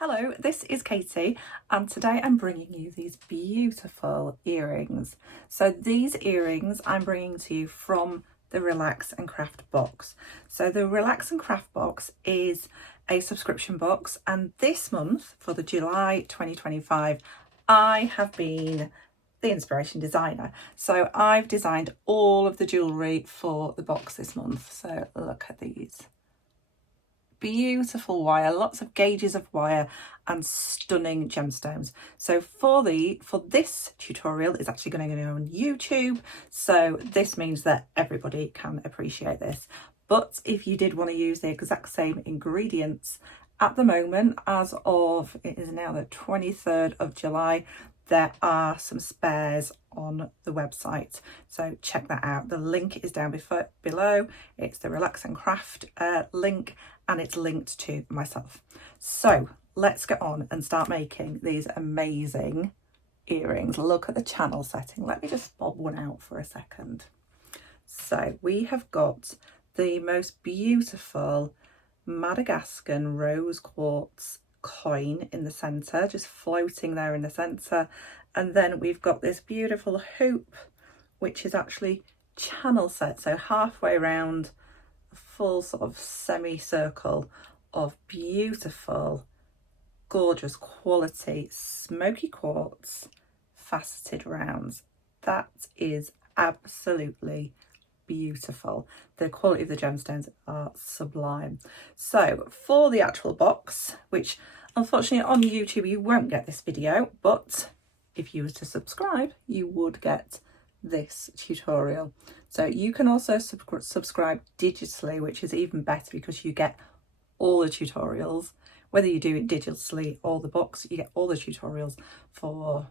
Hello, this is Katie and today I'm bringing you these beautiful earrings. So these earrings I'm bringing to you from the Relax and Craft box. So the Relax and Craft box is a subscription box, and this month for the July 2025 I have been the inspiration designer. So I've designed all of the jewellery for the box this month. So look at these. Beautiful wire, lots of gauges of wire and stunning gemstones. So for this tutorial, it's actually going to go on YouTube, so this means that everybody can appreciate this. But if you did want to use the exact same ingredients, at the moment, as of, it is now the 23rd of July, there are some spares on the website, so check that out. The link is down below. It's the Relax and Craft link, and it's linked to myself. So let's get on and start making these amazing earrings. Look at the channel setting. Let me just bob one out for a second. So we have got the most beautiful Madagascan rose quartz coin in the center, just floating there in the center, and then we've got this beautiful hoop which is actually channel set, so halfway around a full sort of semicircle of beautiful, gorgeous quality smoky quartz faceted rounds. That is absolutely beautiful. The quality of the gemstones are sublime. So for the actual box, which unfortunately on YouTube you won't get this video, but if you were to subscribe you would get this tutorial. So you can also subscribe digitally, which is even better because you get all the tutorials. Whether you do it digitally or the box, you get all the tutorials for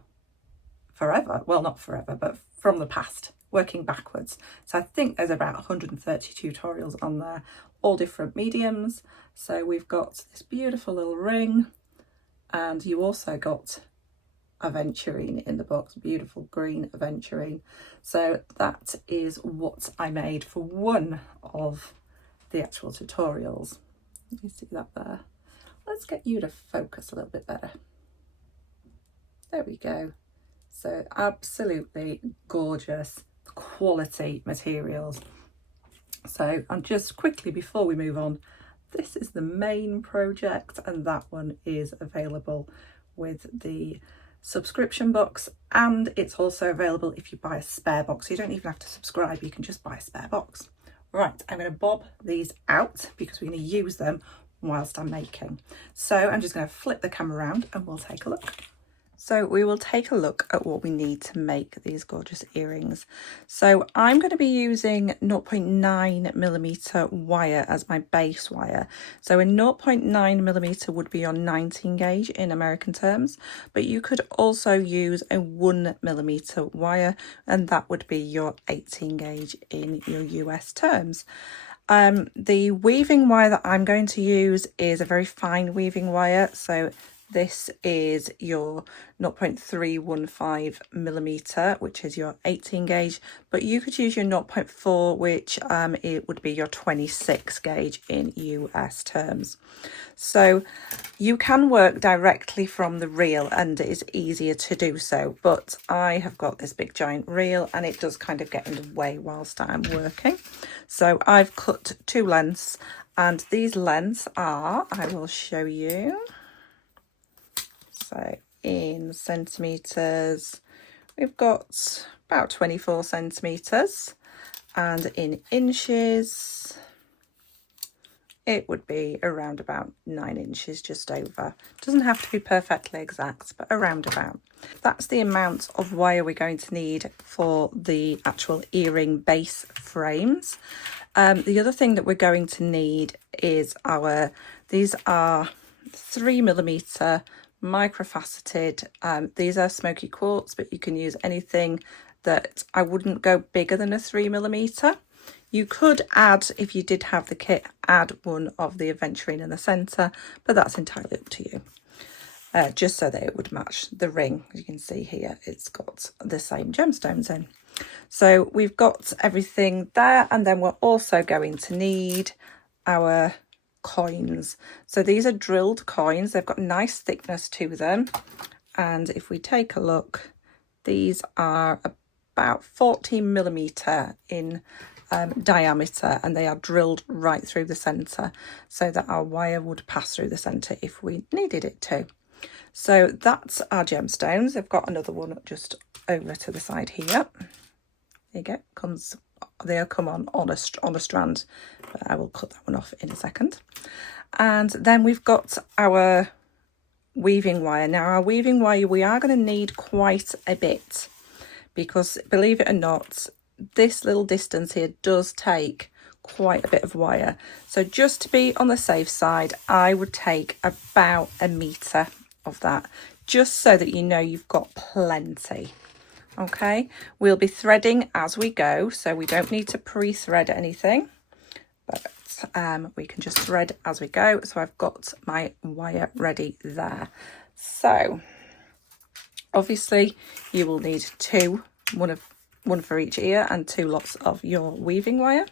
forever. Well, not forever, but from the past, working backwards. So I think there's about 130 tutorials on there, all different mediums. So we've got this beautiful little ring, and you also got aventurine in the box, beautiful green aventurine. So that is what I made for one of the actual tutorials. You see that there? Let's get you to focus a little bit better. There we go. So absolutely gorgeous quality materials. So, and just quickly before we move on, this is the main project, and that one is available with the subscription box, and it's also available if you buy a spare box. You don't even have to subscribe, you can just buy a spare box. Right, I'm going to bob these out because we're going to use them whilst I'm making. So I'm just going to flip the camera around and we'll take a look. So we will take a look at what we need to make these gorgeous earrings. So I'm going to be using 0.9mm wire as my base wire. So a 0.9mm would be your 19 gauge in American terms, but you could also use a 1mm wire, and that would be your 18 gauge in your US terms. The weaving wire that I'm going to use is a very fine weaving wire, so this is your 0.315mm, which is your 18 gauge, but you could use your 0.4, which it would be your 26 gauge in US terms. So you can work directly from the reel and it is easier to do so, but I have got this big giant reel and it does kind of get in the way whilst I'm working. So I've cut two lengths, and these lengths are, I will show you. So in centimetres, we've got about 24 centimetres, and in inches, it would be around about 9 inches, just over. Doesn't have to be perfectly exact, but around about. That's the amount of wire we're going to need for the actual earring base frames. The other thing that we're going to need is these are 3mm microfaceted. These are smoky quartz, but you can use anything that, I wouldn't go bigger than a 3mm. You could add, if you did have the kit, add one of the aventurine in the center, but that's entirely up to you. Just so that it would match the ring. As you can see here, it's got the same gemstones in. So we've got everything there, and then we're also going to need our coins. So these are drilled coins. They've got nice thickness to them. And if we take a look, these are about 14mm in diameter, and they are drilled right through the centre so that our wire would pass through the centre if we needed it to. So that's our gemstones. I've got another one just over to the side here. There you go. They'll come on a strand, but I will cut that one off in a second. And then we've got our weaving wire. Now our weaving wire, we are going to need quite a bit, because believe it or not, this little distance here does take quite a bit of wire. So just to be on the safe side, I would take about 1 metre of that, just so that you know you've got plenty. Okay, we'll be threading as we go, so we don't need to pre-thread anything, but we can just thread as we go. So I've got my wire ready there. So obviously you will need two, one for each ear, and 2 lots of your weaving wire.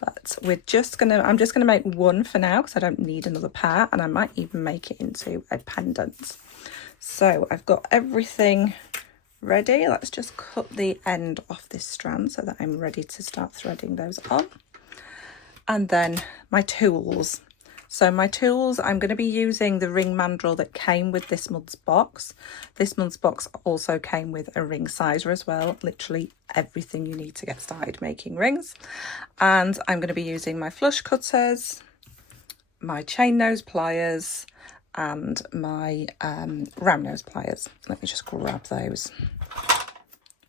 But I'm just gonna make one for now, because I don't need another pair, and I might even make it into a pendant. So I've got everything ready. Let's just cut the end off this strand so that I'm ready to start threading those on. And then my tools. So my tools, I'm going to be using the ring mandrel that came with this month's box. This month's box also came with a ring sizer as well, literally everything you need to get started making rings. And I'm going to be using my flush cutters, my chain nose pliers, and my round nose pliers. Let me just grab those.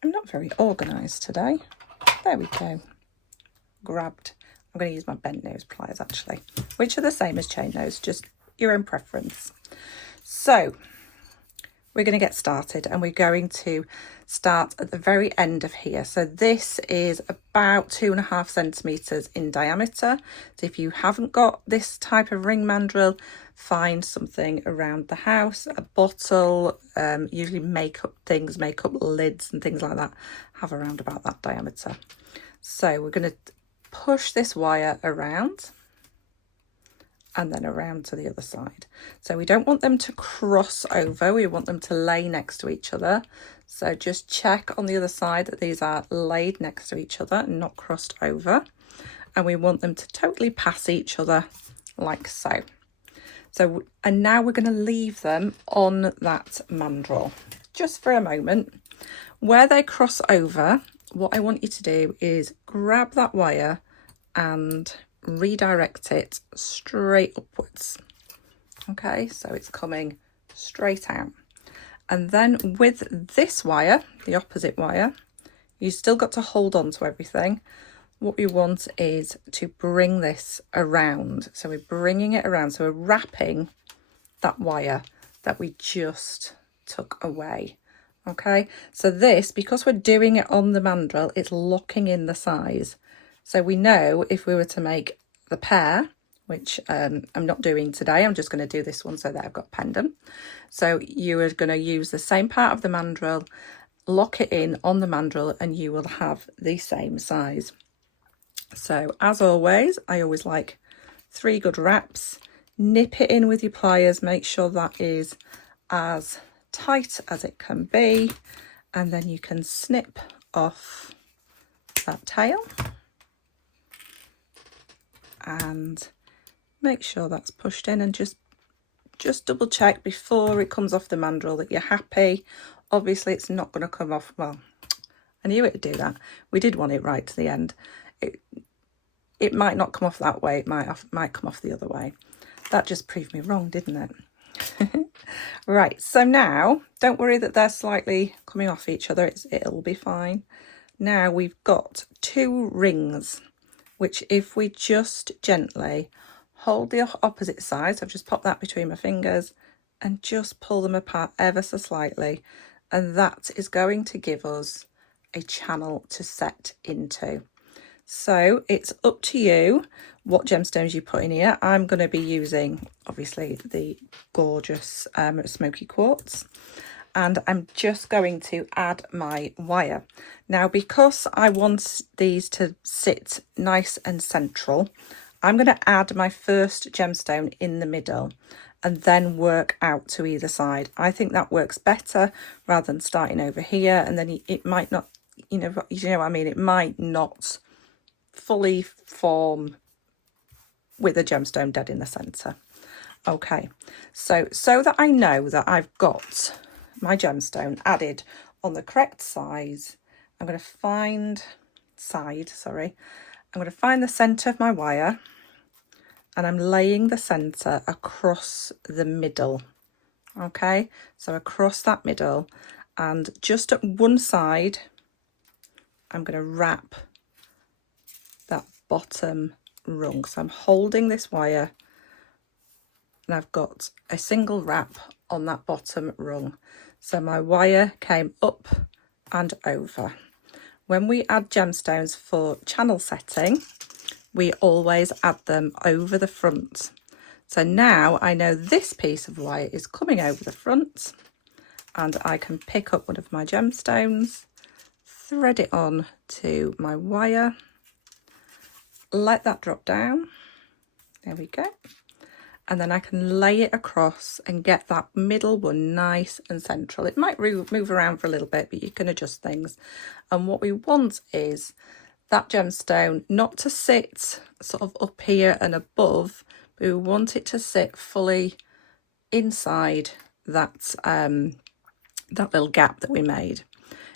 I'm not very organised today. There we go. Grabbed. I'm going to use my bent nose pliers actually, which are the same as chain nose, just your own preference. So we're going to get started, and we're going to start at the very end of here. So this is about 2.5 centimetres in diameter. So if you haven't got this type of ring mandrel, find something around the house, a bottle, usually makeup things, makeup lids and things like that have around about that diameter. So we're going to push this wire around and then around to the other side. So we don't want them to cross over, we want them to lay next to each other. So just check on the other side that these are laid next to each other and not crossed over. And we want them to totally pass each other like so. So, and now we're going to leave them on that mandrel just for a moment. Where they cross over, what I want you to do is grab that wire and redirect it straight upwards. Okay, so it's coming straight out. And then with this wire, the opposite wire, you still got to hold on to everything. What we want is to bring this around. So we're bringing it around. So we're wrapping that wire that we just took away. Okay, so this, because we're doing it on the mandrel, it's locking in the size. So we know if we were to make the pair, which I'm not doing today, I'm just going to do this one so that I've got pendant. So you are going to use the same part of the mandrel, lock it in on the mandrel, and you will have the same size. So as always, I always like 3 good wraps. Nip it in with your pliers, make sure that is as tight as it can be, and then you can snip off that tail and make sure that's pushed in, and just double check before it comes off the mandrel that you're happy. Obviously it's not going to come off, well, I knew it would do that. We did want it right to the end. It might not come off that way, it might come off the other way. That just proved me wrong, didn't it? Right, so now don't worry that they're slightly coming off each other, it'll be fine. Now we've got 2 rings, which if we just gently hold the opposite side, so I've just popped that between my fingers and just pull them apart ever so slightly, and that is going to give us a channel to set into. So it's up to you what gemstones you put in here. I'm going to be using obviously the gorgeous smoky quartz, and I'm just going to add my wire. Now because I want these to sit nice and central, I'm going to add my first gemstone in the middle and then work out to either side. I think that works better rather than starting over here, and then it might not, you know what I mean, it might not fully form with a gemstone dead in the center. Okay, so that I know that I've got my gemstone added on the correct size, I'm going to find I'm going to find the center of my wire, and I'm laying the center across the middle. Okay, so across that middle, and just at one side I'm going to wrap that bottom rung. So I'm holding this wire and I've got a single wrap on that bottom rung. So my wire came up and over. When we add gemstones for channel setting, we always add them over the front. So now I know this piece of wire is coming over the front, and I can pick up one of my gemstones, thread it on to my wire, let that drop down. There we go. And then I can lay it across and get that middle one nice and central. It might move around for a little bit, but you can adjust things. And what we want is that gemstone not to sit sort of up here and above, but we want it to sit fully inside that that little gap that we made.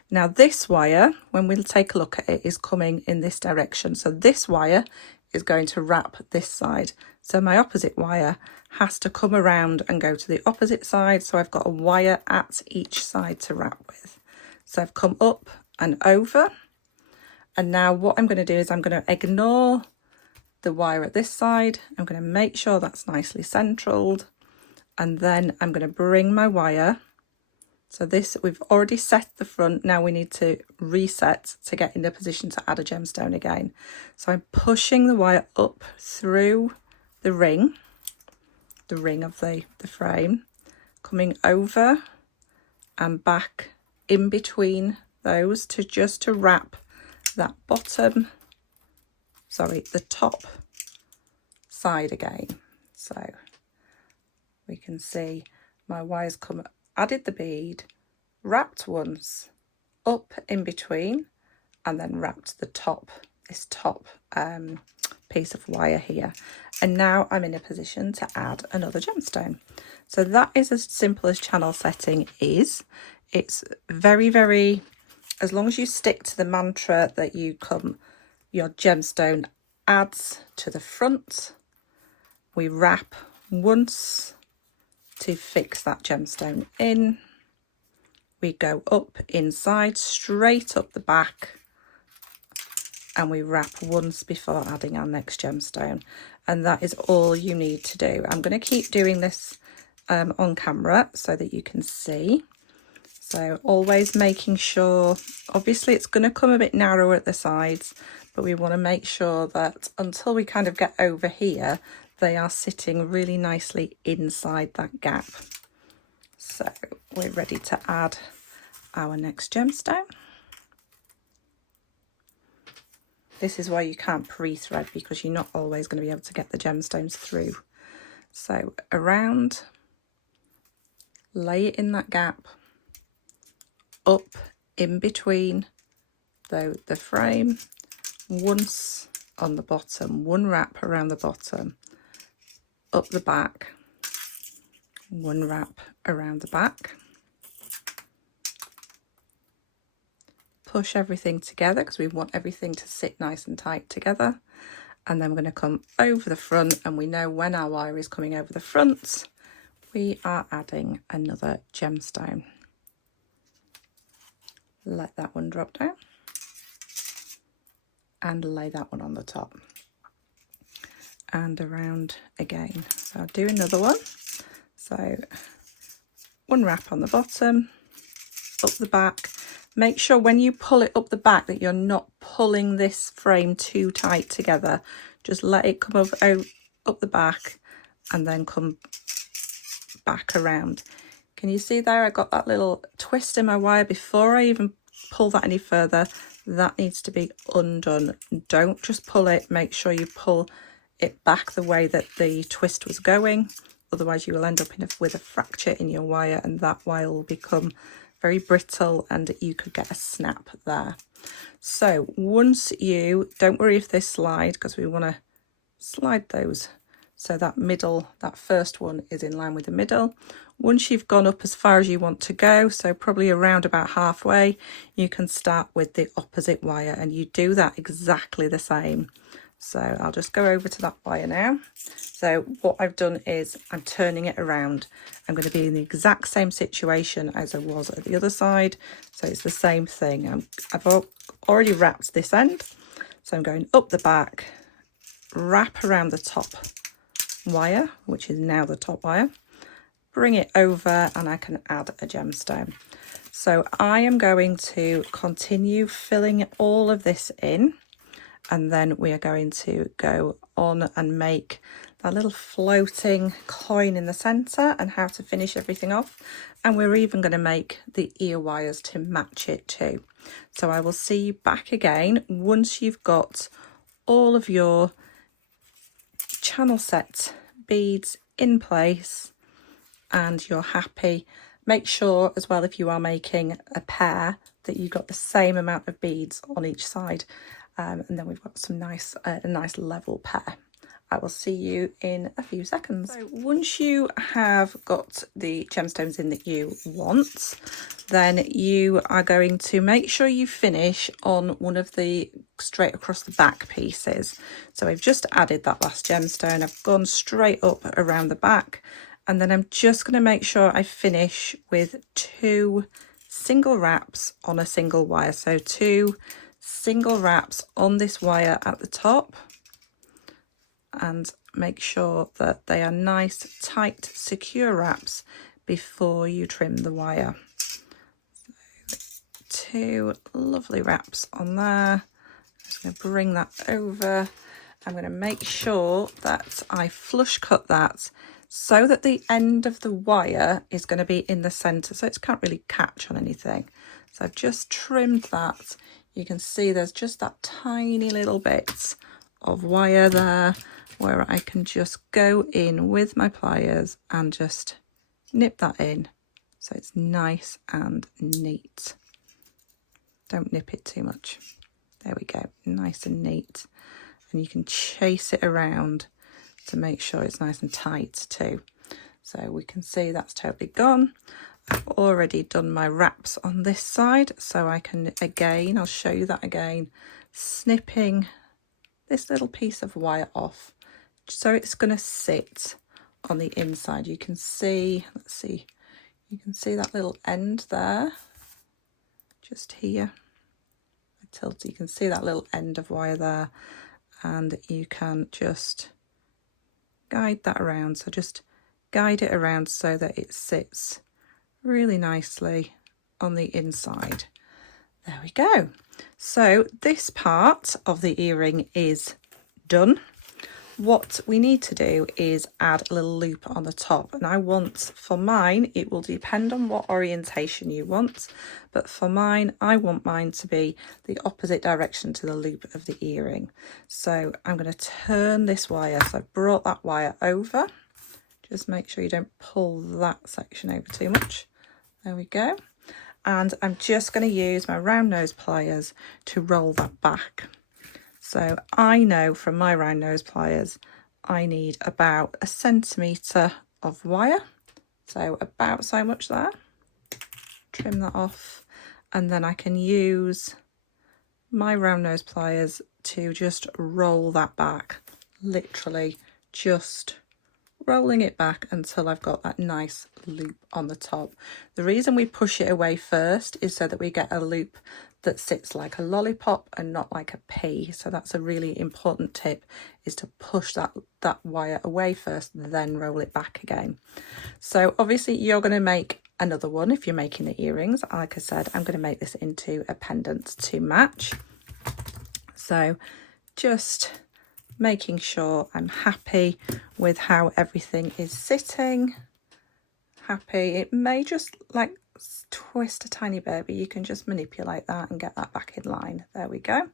Now this wire, when we'll take a look at it, is coming in this direction. So this wire is going to wrap this side. So my opposite wire has to come around and go to the opposite side. So I've got a wire at each side to wrap with. So I've come up and over. And now what I'm going to do is I'm going to ignore the wire at this side. I'm going to make sure that's nicely centraled. And then I'm going to bring my wire. So this, we've already set the front. Now we need to reset to get in the position to add a gemstone again. So I'm pushing the wire up through the ring of the frame, coming over and back in between those to wrap that the top side again. So we can see my wires come, added the bead, wrapped once, up in between, and then wrapped the top, this top piece of wire here. And now I'm in a position to add another gemstone. So that is as simple as channel setting is. It's very, very, as long as you stick to the mantra that your gemstone adds to the front, we wrap once to fix that gemstone in. We go up inside, straight up the back, and we wrap once before adding our next gemstone. And that is all you need to do. I'm going to keep doing this on camera so that you can see. So always making sure, obviously it's going to come a bit narrower at the sides, but we want to make sure that until we kind of get over here, they are sitting really nicely inside that gap. So we're ready to add our next gemstone. This is why you can't pre-thread, because you're not always going to be able to get the gemstones through. So around, lay it in that gap, up in between the frame, once on the bottom, one wrap around the bottom, up the back, one wrap around the back, push everything together because we want everything to sit nice and tight together, and then we're going to come over the front, and we know when our wire is coming over the front we are adding another gemstone. Let that one drop down and lay that one on the top and around again. So I'll do another one. So one wrap on the bottom, up the back. Make sure when you pull it up the back that you're not pulling this frame too tight together. Just let it come over, up the back and then come back around. Can you see there? I got that little twist in my wire before I even pull that any further. That needs to be undone. Don't just pull it. Make sure you pull it back the way that the twist was going. Otherwise you will end up with a fracture in your wire, and that wire will become very brittle and you could get a snap there. So once you, don't worry if they slide, because we want to slide those so that middle, that first one is in line with the middle. Once you've gone up as far as you want to go, so probably around about halfway, you can start with the opposite wire, and you do that exactly the same. So I'll just go over to that wire now. So what I've done is I'm turning it around. I'm going to be in the exact same situation as I was at the other side. So it's the same thing. I've already wrapped this end. So I'm going up the back, wrap around the top wire, which is now the top wire, bring it over, and I can add a gemstone. So I am going to continue filling all of this in, and then we are going to go on and make that little floating coin in the center and how to finish everything off. And we're even going to make the ear wires to match it too. So I will see you back again once you've got all of your channel set beads in place and you're happy. Make sure as well, if you are making a pair, that you've got the same amount of beads on each side, and then we've got some nice a nice level pair. I will see you in a few seconds. So once you have got the gemstones in that you want, then you are going to make sure you finish on one of the straight across the back pieces. So I've just added that last gemstone. I've gone straight up around the back, and then I'm just going to make sure I finish with 2 single wraps on a single wire. So 2 single wraps on this wire at the top, and make sure that they are nice, tight, secure wraps before you trim the wire. So 2 lovely wraps on there. I'm just going to bring that over. I'm going to make sure that I flush cut that so that the end of the wire is going to be in the center, so it can't really catch on anything. So I've just trimmed that. You can see there's just that tiny little bit of wire there where I can just go in with my pliers and just nip that in so it's nice and neat. Don't nip it too much. There we go, nice and neat. And you can chase it around to make sure it's nice and tight too. So we can see that's totally gone. I've already done my wraps on this side, so I can again, I'll show you that again, snipping this little piece of wire off so it's going to sit on the inside. You can see, let's see, you can see that little end there, just here. I tilt, you can see that little end of wire there, and you can just guide that around. So just guide it around so that it sits really nicely on the inside. There we go. So this part of the earring is done. What we need to do is add a little loop on the top, and I want, for mine, it will depend on what orientation you want, but for mine, I want mine to be the opposite direction to the loop of the earring. So I'm going to turn this wire, so I've brought that wire over. Just make sure you don't pull that section over too much. There we go. And I'm just going to use my round nose pliers to roll that back. So I know from my round nose pliers, I need about 1 centimetre of wire. So about so much there. Trim that off. And then I can use my round nose pliers to just roll that back. Literally just rolling it back until I've got that nice loop on the top. The reason we push it away first is so that we get a loop that sits like a lollipop and not like a pea. So that's a really important tip, is to push that wire away first, then roll it back again. So obviously you're going to make another one if you're making the earrings. Like I said, I'm going to make this into a pendant to match. So just making sure I'm happy with how everything is sitting. Happy. It may just like twist a tiny bit, but you can just manipulate that and get that back in line. There we go.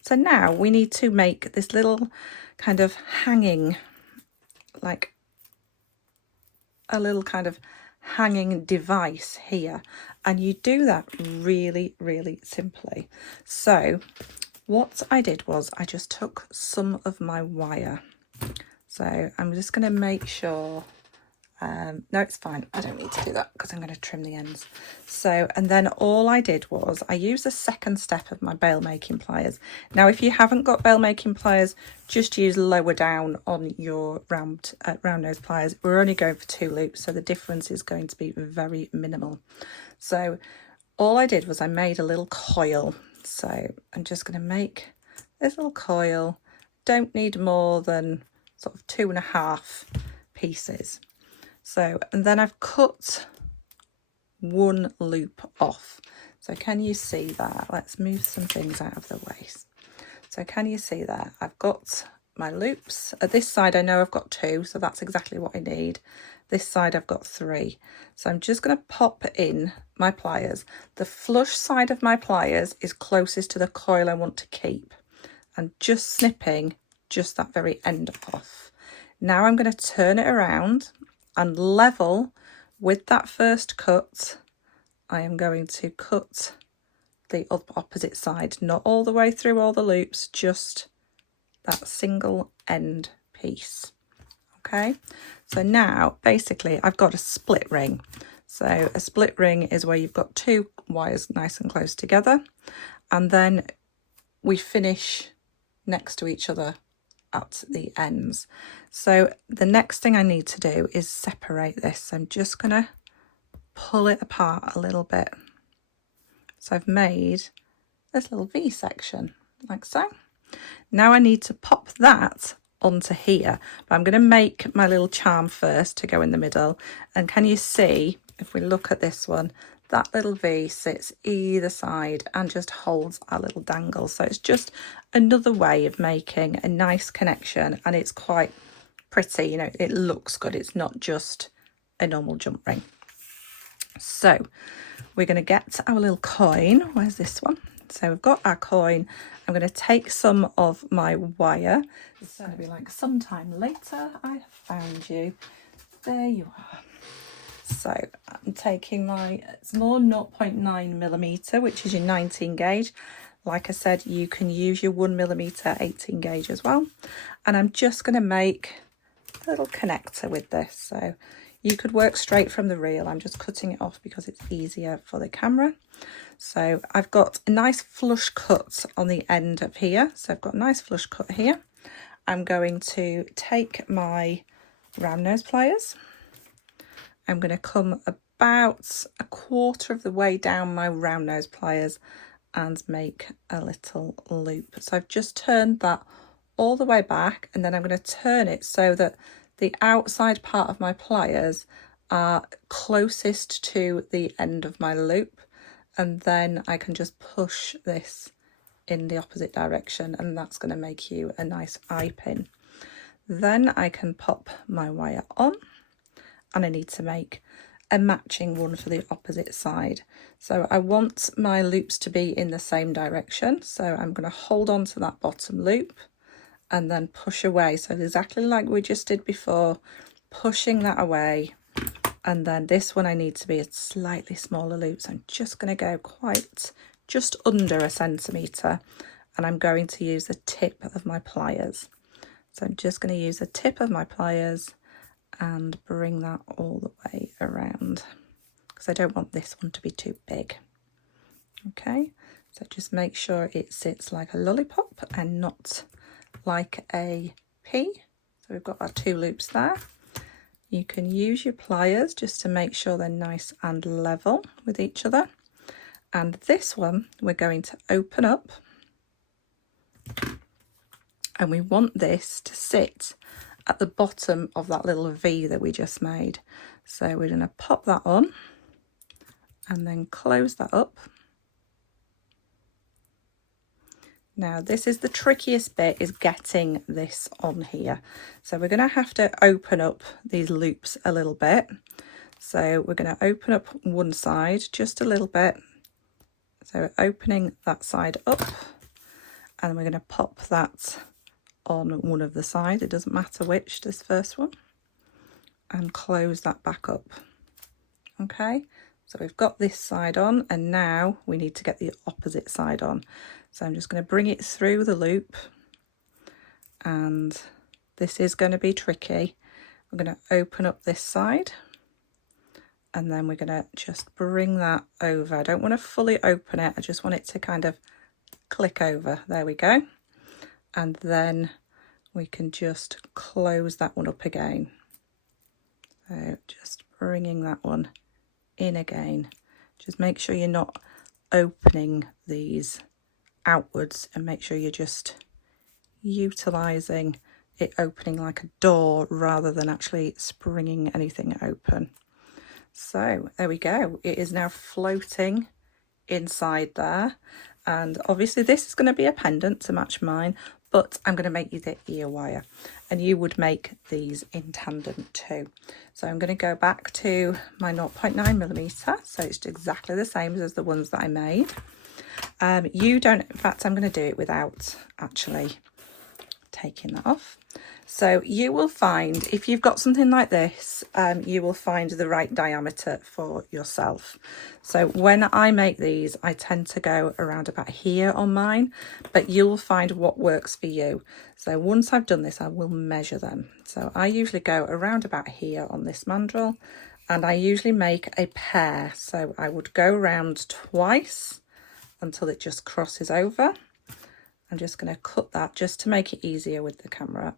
So now we need to make this little kind of hanging, like a little kind of hanging device here, and you do that really, really simply. So what I did was I just took some of my wire. So I'm just going to make sure, no, it's fine, I don't need to do that because I'm going to trim the ends. So, and then all I did was I used the second step of my bail making pliers. Now if you haven't got bail making pliers, just use lower down on your round nose pliers. We're only going for 2 loops, so the difference is going to be very minimal. So all I did was I made a little coil. So I'm just going to make this little coil. Don't need more than sort of 2.5 pieces. So, and then I've cut 1 loop off. So can you see that? Let's move some things out of the way. So can you see that? I've got my loops. At this side I know I've got 2, so that's exactly what I need. This side I've got 3. So I'm just going to pop in my pliers. The flush side of my pliers is closest to the coil I want to keep. I'm just snipping just that very end off. Now I'm going to turn it around and level with that first cut. I am going to cut the opposite side, not all the way through all the loops, just that single end piece. Okay, so now basically I've got a split ring. So a split ring is where you've got 2 wires nice and close together, and then we finish next to each other at the ends. So the next thing I need to do is separate this. I'm just gonna pull it apart a little bit. So I've made this little V section like so. Now I need to pop that onto here, but I'm going to make my little charm first to go in the middle. And can you see, if we look at this one, that little V sits either side and just holds our little dangle. So it's just another way of making a nice connection, and it's quite pretty, you know, it looks good. It's not just a normal jump ring. So we're going to get our little coin. Where's this one? So we've got our coin. I'm going to take some of my wire. It's going to be like sometime later I have found you. There you are. So I'm taking my small 0.9mm, which is your 19 gauge. Like I said, you can use your 1mm 18 gauge as well. And I'm just going to make a little connector with this. So you could work straight from the reel. I'm just cutting it off because it's easier for the camera. So I've got a nice flush cut on the end of here. So I've got a nice flush cut here. I'm going to take my round nose pliers. I'm going to come about 1/4 of the way down my round nose pliers and make a little loop. So I've just turned that all the way back, and then I'm going to turn it so that the outside part of my pliers are closest to the end of my loop, and then I can just push this in the opposite direction, and that's going to make you a nice eye pin. Then I can pop my wire on, and I need to make a matching one for the opposite side. So I want my loops to be in the same direction, so I'm going to hold on to that bottom loop and then push away. So exactly like we just did before, pushing that away. And then this one I need to be a slightly smaller loop, so I'm just going to go quite just under 1 centimetre, and I'm going to use the tip of my pliers. So I'm just going to use the tip of my pliers and bring that all the way around, because I don't want this one to be too big. Okay, so just make sure it sits like a lollipop and not like a pea. So we've got our 2 loops there. You can use your pliers just to make sure they're nice and level with each other. And this one we're going to open up, and we want this to sit at the bottom of that little V that we just made. So we're going to pop that on and then close that up. Now this is the trickiest bit, is getting this on here. So we're going to have to open up these loops a little bit. So we're going to open up one side just a little bit. So opening that side up, and we're going to pop that on one of the sides. It doesn't matter which, this first one, and close that back up. Okay, so we've got this side on, and now we need to get the opposite side on. So I'm just going to bring it through the loop, and this is going to be tricky. I'm going to open up this side, and then we're going to just bring that over. I don't want to fully open it, I just want it to kind of click over. There we go. And then we can just close that one up again. So just bringing that one in again. Just make sure you're not opening these outwards, and make sure you're just utilising it opening like a door rather than actually springing anything open. So there we go, it is now floating inside there, and obviously this is going to be a pendant to match mine, but I'm going to make you the ear wire, and you would make these in tandem too. So I'm going to go back to my 0.9mm, so it's exactly the same as the ones that I made. You don't, in fact I'm going to do it without actually taking that off. So you will find, if you've got something like this, you will find the right diameter for yourself. So when I make these, I tend to go around about here on mine, but you'll find what works for you. So once I've done this, I will measure them. So I usually go around about here on this mandrel, and I usually make a pair. So I would go around twice until it just crosses over. I'm just going to cut that just to make it easier with the camera,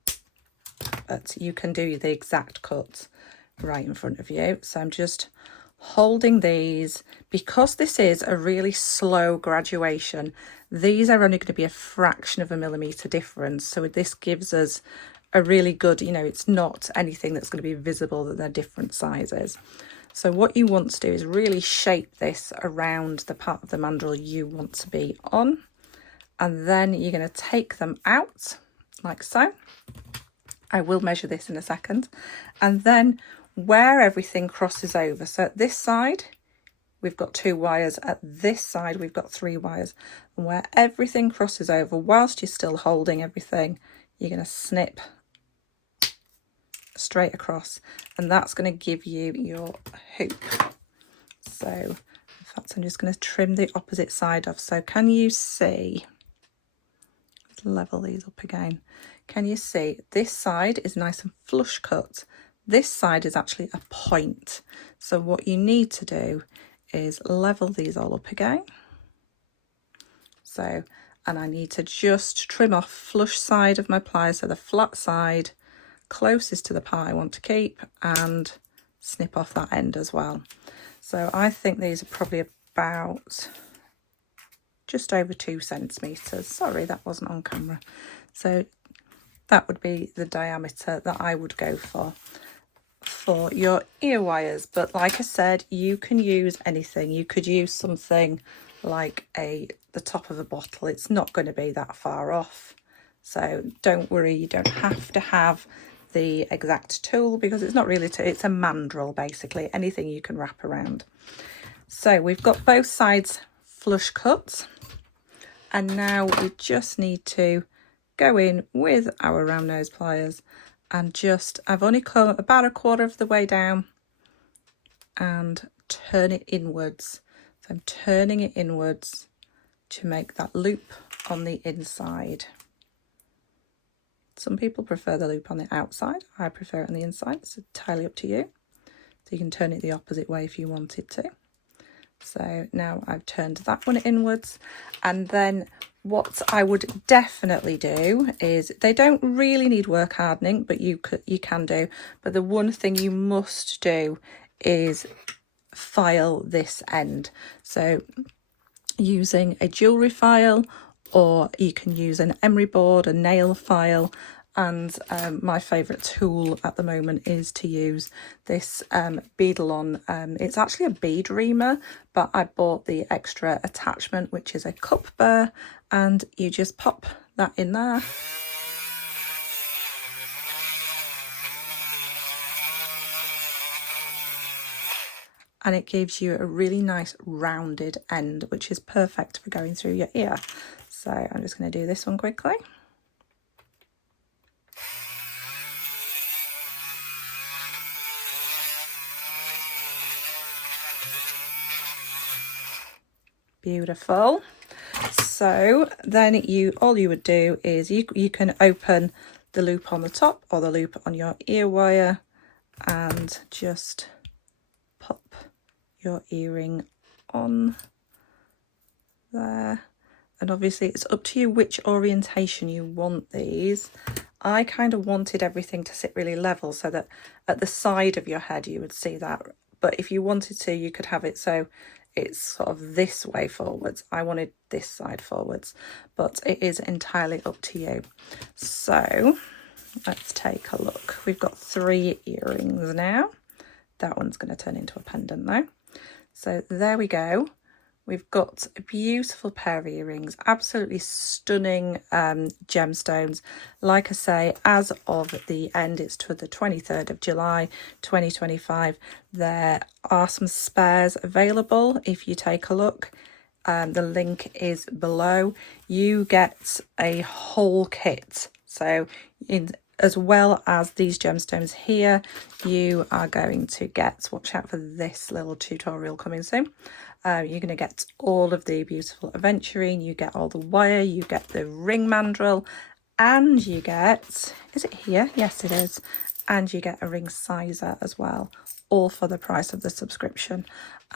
but you can do the exact cut right in front of you. So I'm just holding these, because this is a really slow graduation. These are only going to be a fraction of a millimetre difference, so this gives us a really good, you know, it's not anything that's going to be visible that they're different sizes. So what you want to do is really shape this around the part of the mandrel you want to be on. And then you're going to take them out like so. I will measure this in a second. And then where everything crosses over, so at this side we've got 2 wires, at this side we've got 3 wires, and where everything crosses over, whilst you're still holding everything, you're going to snip straight across, and that's going to give you your hoop. So in fact I'm just going to trim the opposite side off. So can you see, level these up again, can you see this side is nice and flush cut, this side is actually a point. So what you need to do is level these all up again. So, and I need to just trim off flush side of my pliers, so the flat side closest to the part I want to keep, and snip off that end as well. So I think these are probably about just over 2 centimetres. Sorry, that wasn't on camera. So that would be the diameter that I would go for your ear wires. But like I said, you can use anything. You could use something like the top of a bottle. It's not going to be that far off. So don't worry, you don't have to have the exact tool, because it's not really, it's a mandrel basically, anything you can wrap around. So we've got both sides flush cut, and now we just need to go in with our round nose pliers and just, I've only come about 1/4 of the way down, and turn it inwards. So I'm turning it inwards to make that loop on the inside. Some people prefer the loop on the outside. I prefer it on the inside. It's entirely up to you. So you can turn it the opposite way if you wanted to. So now I've turned that one inwards, and then what I would definitely do is, they don't really need work hardening, but you can do. But the one thing you must do is file this end. So using a jewellery file, or you can use an emery board, a nail file, and my favourite tool at the moment is to use this beadle-on. It's actually a bead reamer, but I bought the extra attachment, which is a cup burr, and you just pop that in there. and it gives you a really nice rounded end, which is perfect for going through your ear. So I'm just going to do this one quickly. Beautiful. So then all you would do is you can open the loop on the top or the loop on your ear wire and just pop your earring on there. And obviously it's up to you which orientation you want these. I kind of wanted everything to sit really level so that at the side of your head you would see that. But if you wanted to, you could have it so it's sort of this way forwards. I wanted this side forwards, but it is entirely up to you. So let's take a look. We've got 3 earrings now. That one's going to turn into a pendant though. So there we go. We've got a beautiful pair of earrings, absolutely stunning gemstones. Like I say, as of the end, it's to the 23rd of July 2025. There are some spares available if you take a look. The link is below. You get a whole kit. So as well as these gemstones here, you are going to get, watch out for this little tutorial coming soon. You're going to get all of the beautiful aventurine, you get all the wire, you get the ring mandrel, and you get, is it here? Yes, it is. And you get a ring sizer as well, all for the price of the subscription.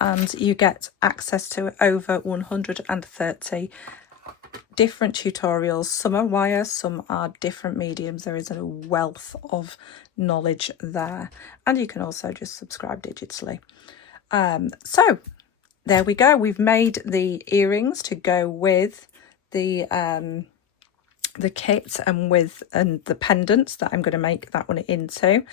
And you get access to over 130 different tutorials. Some are wire, some are different mediums. There is a wealth of knowledge there. And you can also just subscribe digitally. So there we go. We've made the earrings to go with the kit and the pendants that I'm going to make that one into.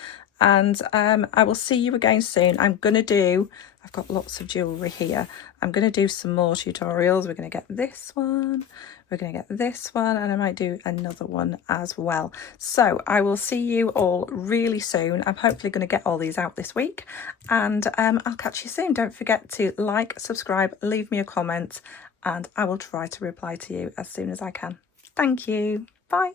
And I will see you again soon. I've got lots of jewellery here. I'm going to do some more tutorials. We're going to get this one, we're going to get this one, and I might do another one as well. So I will see you all really soon. I'm hopefully going to get all these out this week, and I'll catch you soon. Don't forget to like, subscribe, leave me a comment, and I will try to reply to you as soon as I can. Thank you. Bye.